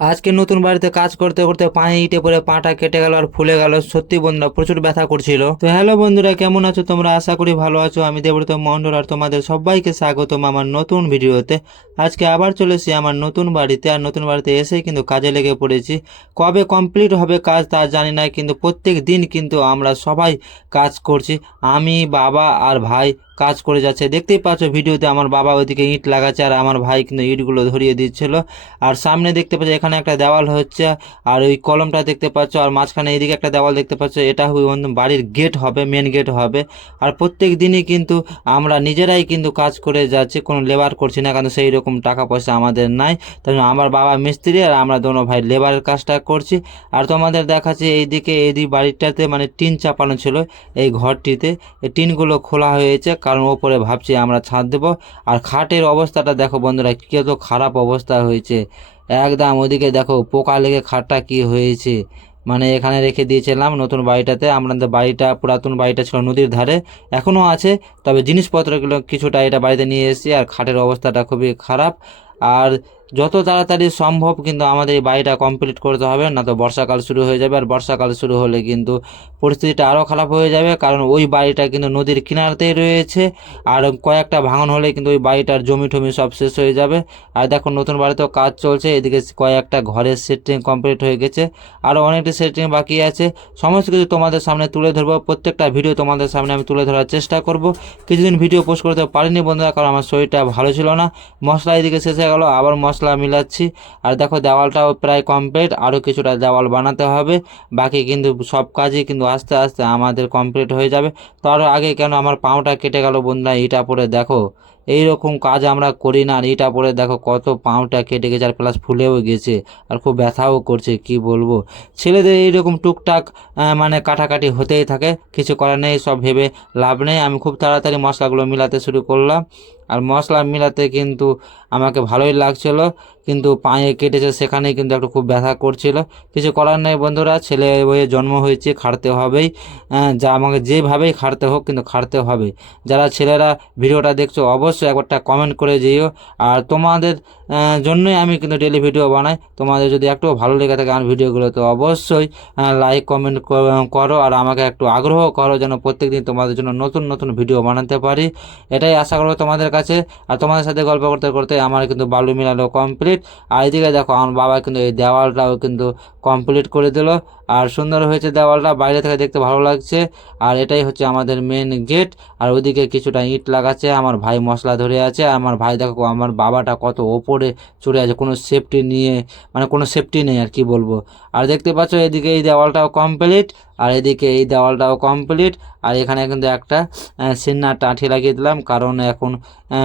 আজকে নতুন বাড়িতে কাজ করতে করতে পায়ে ইটে পড়ে পাটা কেটে গেল আর ফুলে গেল। সত্যি বন্ধুরা প্রচুর ব্যথা করছিল। তো হ্যালো বন্ধুরা, কেমন আছো তোমরা? আশা করি ভালো আছো। আমি দেবব্রত মন্ডল আর তোমাদের সবাইকে স্বাগতম আমার নতুন ভিডিওতে। আজকে আবার চলে এসেছি আমার নতুন বাড়িতে, আর নতুন বাড়িতে এসেই কিন্তু কাজে লেগে পড়েছি। কবে কমপ্লিট হবে কাজ তা জানি না, কিন্তু প্রত্যেক দিন কিন্তু আমরা সবাই কাজ করছি। আমি, বাবা আর ভাই কাজ করে যাচ্ছে। দেখতেই পাচ্ছ ভিডিওতে আমার বাবা ওইদিকে ইট লাগাচ্ছে আর আমার ভাই কিন্তু ইটগুলো ধরিয়ে দিচ্ছিল। আর সামনে দেখতে পাচ্ছ এখানে একটা দেওয়াল হচ্ছে, আর ওই কলমটা দেখতে পাচ্ছ, আর মাঝখানে এইদিকে একটা দেওয়াল দেখতে পাচ্ছ। এটা বাড়ির গেট হবে, মেন গেট হবে। আর প্রত্যেক দিনই কিন্তু আমরা নিজেরাই কিন্তু কাজ করে যাচ্ছি, কোনো লেবার করছি না, কারণ সেই রকম টাকা পয়সা আমাদের নাই। তাই জন্য আমার বাবা মিস্ত্রি আর আমরা দোনো ভাই লেবারের কাজটা করছি। আর তোমাদের দেখাচ্ছি এইদিকে বাড়িটাতে মানে টিন চাপানো ছিল এই ঘরটিতে। এই টিনগুলো খোলা হয়েছে, কারণ ওপরে ভাবছি আমরা ছাদ দেবো। আর খাটের অবস্থাটা দেখো বন্ধুরা, কত খারাপ অবস্থা হয়েছে একদম। ওদিকে দেখো পোকা লেগে খাটটা কি হয়েছে। মানে এখানে রেখে দিয়েছিলাম নতুন বাড়িটাতে। আমাদের বাড়িটা, পুরাতন বাড়িটা ছিল নদীর ধারে, এখনও আছে, তবে জিনিসপত্রগুলো কিছুটা এটা বাড়িতে নিয়ে এসেছি। আর খাটের অবস্থাটা খুবই খারাপ। আর যত তাড়াতাড়ি সম্ভব কিন্তু আমাদের এই বাড়িটা কমপ্লিট করতে হবে, না তো বর্ষাকাল শুরু হয়ে যাবে। আর বর্ষাকাল শুরু হলে কিন্তু পরিস্থিতিটা আরও খারাপ হয়ে যাবে, কারণ ওই বাড়িটা কিন্তু নদীর কিনারতেই রয়েছে। আর কয়েকটা ভাঙন হলে কিন্তু ওই বাড়িটার জমি টমি সব শেষ হয়ে যাবে। আর দেখো নতুন বাড়িতেও কাজ চলছে, এদিকে কয়েকটা ঘরের সেটিং কমপ্লিট হয়ে গেছে, আরও অনেকটা সেটিং বাকি আছে। সমস্ত কিছু তোমাদের সামনে তুলে ধরবো, প্রত্যেকটা ভিডিও তোমাদের সামনে আমি তুলে ধরার চেষ্টা করব। কিছুদিন ভিডিও পোস্ট করতে পারিনি বন্ধুরা, কারণ আমার শরীরটা ভালো ছিল না। মশলা এদিকে শেষ হয়ে গেল, আবার মশলা মিলাচ্ছি। আর দেখো দেওয়ালটাও প্রায় কমপ্লিট, আরও কিছুটা দেওয়াল বানাতে হবে বাকি, কিন্তু সব কাজই কিন্তু আস্তে আস্তে আমাদের কমপ্লিট হয়ে যাবে। তার আগে কেন আমার পাউটা কেটে গেল বন্ধুরা, এটা পরে দেখো। এই রকম কাজ আমরা করি না, আর এটা পরে দেখো কত পাউটা কেটে গেছে, আর প্লাস ফুলেও গেছে, আর খুব ব্যথাও করছে, কি বলবো। ছেলেদের এইরকম টুকটাক মানে কাটাকাটি হতেই থাকে, কিছু করার নেই, সব ভেবে লাভ নেই। আমি খুব তাড়াতাড়ি মশলাগুলো মিলাতে শুরু করলাম। আর মশলা মিলাতে কিন্তু আমাকে ভালোই লাগছিল, কিন্তু পায়ে কেটেছে সেখানেই কিন্তু একটু খুব ব্যথা করছিল। কিছু করার নেই বন্ধুরা, ছেলে হয়ে জন্ম হয়েছে, খাটতে হবেই। যা আমাকে যেভাবেই খাটতে হোক, কিন্তু খাটতে হবে। যারা ছেলেরা ভিডিওটা দেখছো অবশ্যই একবারটা কমেন্ট করে যেও। আর তোমাদের জন্যই আমি কিন্তু ডেলি ভিডিও বানাই। তোমাদের যদি একটু ভালো লেগে থাকে আমার ভিডিওগুলো, তো অবশ্যই লাইক কমেন্ট করো, আর আমাকে একটু আগ্রহ করো যেন প্রত্যেকদিন তোমাদের জন্য নতুন নতুন ভিডিও বানাতে পারি। এটাই আশা করবো তোমাদের কাছে। আর তোমাদের সাথে গল্প করতে করতে আমার কিন্তু বালু মিলানো কমপ্লিট। আর এদিকে দেখো আমার বাবা কিন্তু এই দেওয়ালটাও কিন্তু কমপ্লিট করে দিল। আর সুন্দর হয়েছে দেওয়ালটা, বাইরে থেকে দেখতে ভালো লাগছে। আর এটাই হচ্ছে আমাদের মেন গেট। আর ওইদিকে কিছুটা ইট লাগাচ্ছে, আমার ভাই মশলা ধরে আছে। আমার ভাই দেখো, আমার বাবাটা কত ওপরে চড়ে আছে, কোনো সেফটি নিয়ে, মানে কোনো সেফটি নেই, আর কি বলবো। আর দেখতে পাচ্ছ এদিকে এই দেওয়ালটাও কমপ্লিট, আর এদিকে এই দেওয়ালটাও কমপ্লিট। আর এখানে কিন্তু একটা সিন্নার টাঁঠি লাগিয়ে দিলাম, কারণ এখন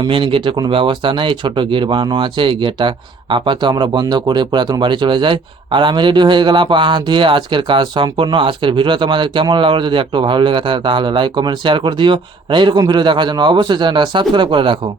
মেন গেটের কোনো ব্যবস্থা নেই, ছোট গেট বানানো আছে। এই গেটটা আপাতত আমরা বন্ধ করে পুরাতন বাড়ি চলে যাই। আর আমি রেডি হয়ে গেলাম পা হাত ধুয়ে। আজকের কাজ সম্পূর্ণ। আজকের ভিডিও তোমাদের কেমন লাগলো, যদি একটু ভালো লেগে থাকে তাহলে লাইক কমেন্ট শেয়ার করে দিও। আর এইরকম ভিডিও দেখার জন্য অবশ্যই চ্যানেলটা সাবস্ক্রাইব করে রাখো।